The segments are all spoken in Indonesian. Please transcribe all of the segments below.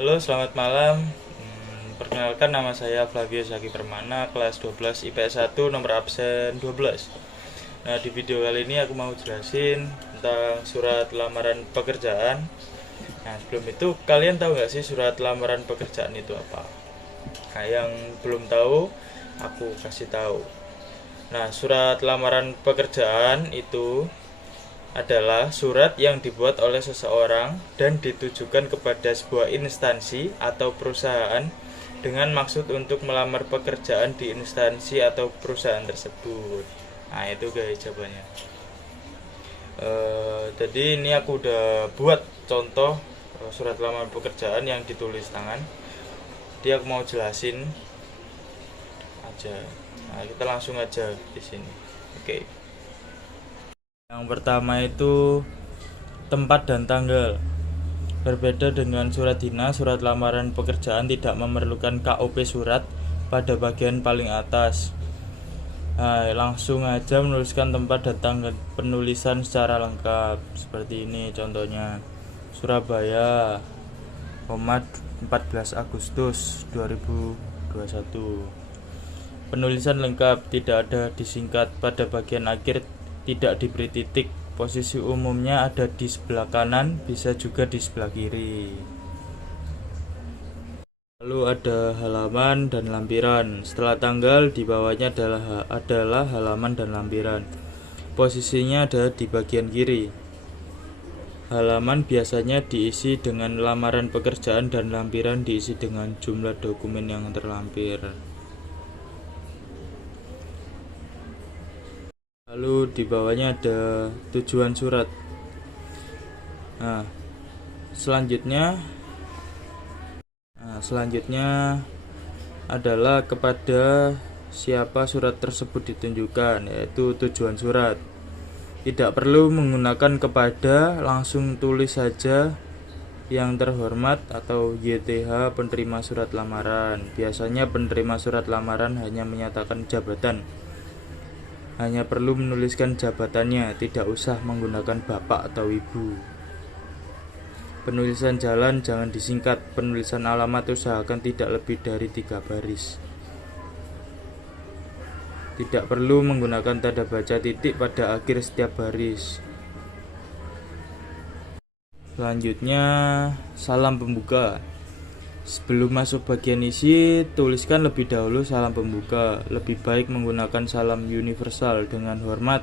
Halo, selamat malam. Perkenalkan, nama saya Flavio Zaki Permana, kelas 12 IPS 1, nomor absen 12. Nah, di video kali ini aku mau jelasin tentang surat lamaran pekerjaan. Nah, sebelum itu, kalian tahu nggak sih surat lamaran pekerjaan itu apa? Nah, yang belum tahu, aku kasih tahu. Nah, surat lamaran pekerjaan itu adalah surat yang dibuat oleh seseorang dan ditujukan kepada sebuah instansi atau perusahaan dengan maksud untuk melamar pekerjaan di instansi atau perusahaan tersebut. Nah, itu guys jawabannya. Jadi ini aku udah buat contoh surat lamaran pekerjaan yang ditulis tangan. Dia aku mau jelasin aja. Nah, kita langsung aja di sini. Oke. Yang pertama itu tempat dan tanggal. Berbeda dengan surat dinas, surat lamaran pekerjaan tidak memerlukan KOP surat pada bagian paling atas. Nah, langsung aja menuliskan tempat dan tanggal penulisan secara lengkap. Seperti ini contohnya. Surabaya, 14 Agustus 2021. Penulisan lengkap, tidak ada disingkat. Pada bagian akhir tidak diberi titik. Posisi umumnya ada di sebelah kanan, bisa juga di sebelah kiri. Lalu ada halaman dan lampiran. Setelah tanggal, di bawahnya adalah halaman dan lampiran. Posisinya ada di bagian kiri. Halaman biasanya diisi dengan lamaran pekerjaan dan lampiran diisi dengan jumlah dokumen yang terlampir. Lalu di bawahnya ada tujuan surat. Nah, selanjutnya adalah kepada siapa surat tersebut ditujukan, yaitu tujuan surat. Tidak perlu menggunakan kepada, langsung tulis saja yang terhormat atau YTH penerima surat lamaran. Biasanya penerima surat lamaran hanya menyatakan jabatan. Hanya perlu menuliskan jabatannya, tidak usah menggunakan bapak atau ibu. Penulisan jalan jangan disingkat. Penulisan alamat usahakan tidak lebih dari 3 baris. Tidak perlu menggunakan tanda baca titik pada akhir setiap baris. Selanjutnya, salam pembuka. Sebelum masuk bagian isi, tuliskan lebih dahulu salam pembuka. Lebih baik menggunakan salam universal. Dengan hormat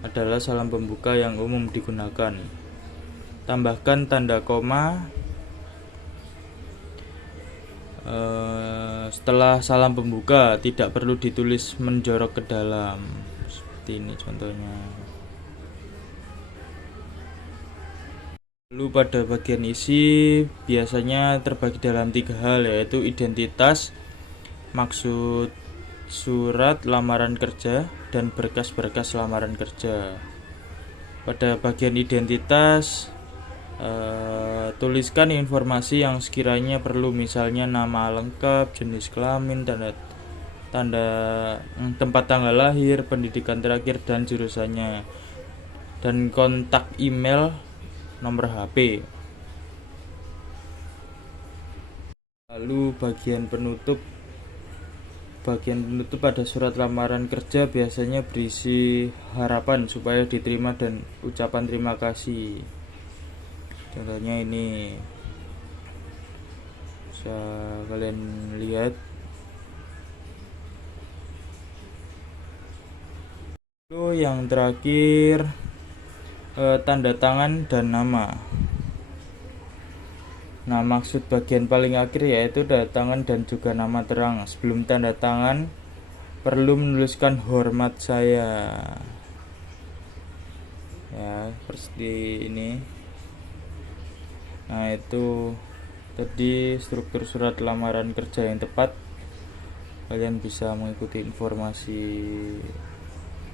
adalah salam pembuka yang umum digunakan. Tambahkan tanda koma setelah salam pembuka, tidak perlu ditulis menjorok ke dalam. Seperti ini contohnya. Lalu pada bagian isi biasanya terbagi dalam 3 hal, yaitu identitas, maksud surat lamaran kerja, dan berkas-berkas lamaran kerja. Pada bagian identitas, tuliskan informasi yang sekiranya perlu, misalnya nama lengkap, jenis kelamin, tanda tempat tanggal lahir, pendidikan terakhir dan jurusannya, dan kontak email, nomor HP. Lalu bagian penutup pada surat lamaran kerja biasanya berisi harapan supaya diterima dan ucapan terima kasih. Contohnya ini bisa kalian lihat. Lalu yang terakhir, tanda tangan dan nama. Nah, maksud bagian paling akhir yaitu tanda tangan dan juga nama terang. Sebelum tanda tangan perlu menuliskan hormat saya. Ya, seperti ini. Nah, itu tadi struktur surat lamaran kerja yang tepat. Kalian bisa mengikuti informasi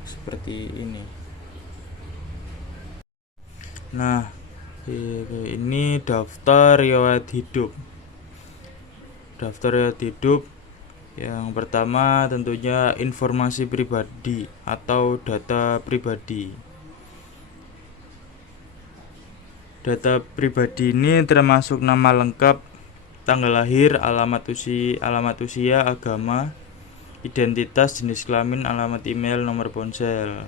seperti ini. Nah, ini daftar riwayat hidup. Daftar riwayat hidup yang pertama tentunya informasi pribadi atau data pribadi. Data pribadi ini termasuk nama lengkap, tanggal lahir, alamat usia, agama, identitas, jenis kelamin, alamat email, nomor ponsel.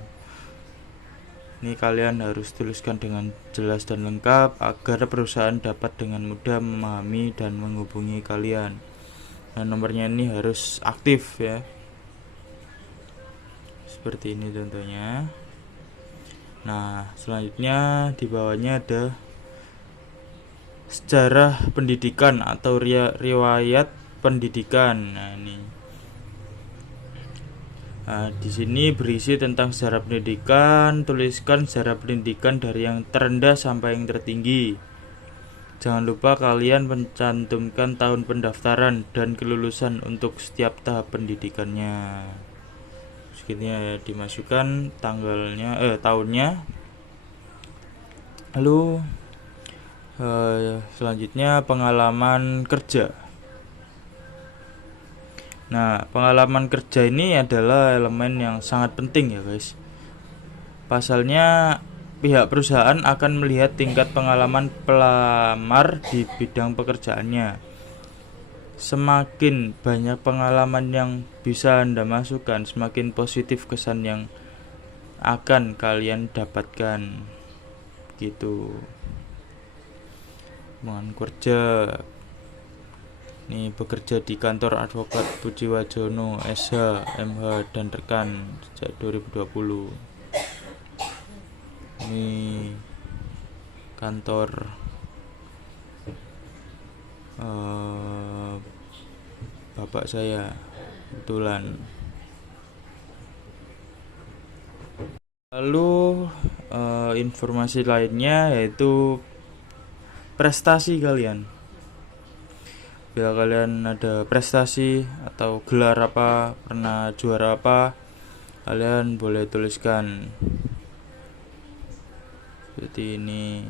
Ini kalian harus tuliskan dengan jelas dan lengkap agar perusahaan dapat dengan mudah memahami dan menghubungi kalian. Nah, nomornya ini harus aktif ya. Seperti ini contohnya. Nah, selanjutnya di bawahnya ada sejarah pendidikan atau riwayat pendidikan. Nah, ini. Nah, di sini berisi tentang sejarah pendidikan. Tuliskan sejarah pendidikan dari yang terendah sampai yang tertinggi. Jangan lupa kalian mencantumkan tahun pendaftaran dan kelulusan untuk setiap tahap pendidikannya. Segini ya, dimasukkan tahunnya. Lalu selanjutnya pengalaman kerja. Nah, pengalaman kerja ini adalah elemen yang sangat penting ya guys. Pasalnya pihak perusahaan akan melihat tingkat pengalaman pelamar di bidang pekerjaannya. Semakin banyak pengalaman yang bisa Anda masukkan, semakin positif kesan yang akan kalian dapatkan. Gitu. Pengalaman kerja. Ini bekerja di kantor advokat Pujiwajono SH, MH dan rekan sejak 2020. Ini kantor bapak saya kebetulan. Lalu informasi lainnya yaitu prestasi kalian. Bila kalian ada prestasi atau gelar apa, pernah juara apa, kalian boleh tuliskan seperti ini.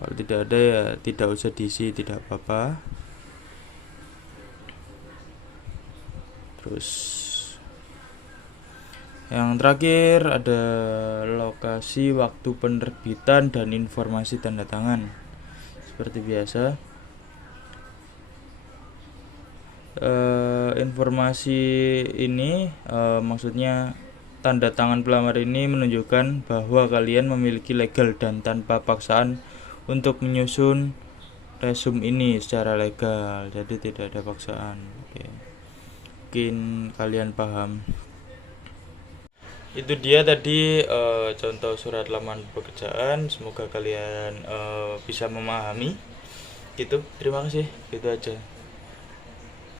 Kalau tidak ada ya tidak usah diisi, tidak apa-apa. Terus yang terakhir ada lokasi, waktu penerbitan, dan informasi tanda tangan. Seperti biasa, informasi ini maksudnya tanda tangan pelamar ini menunjukkan bahwa kalian memiliki legal dan tanpa paksaan untuk menyusun resume ini secara legal. Jadi tidak ada paksaan. Oke. Mungkin kalian paham. Itu dia tadi contoh surat lamaran pekerjaan. Semoga kalian bisa memahami. Gitu. Terima kasih. Gitu aja.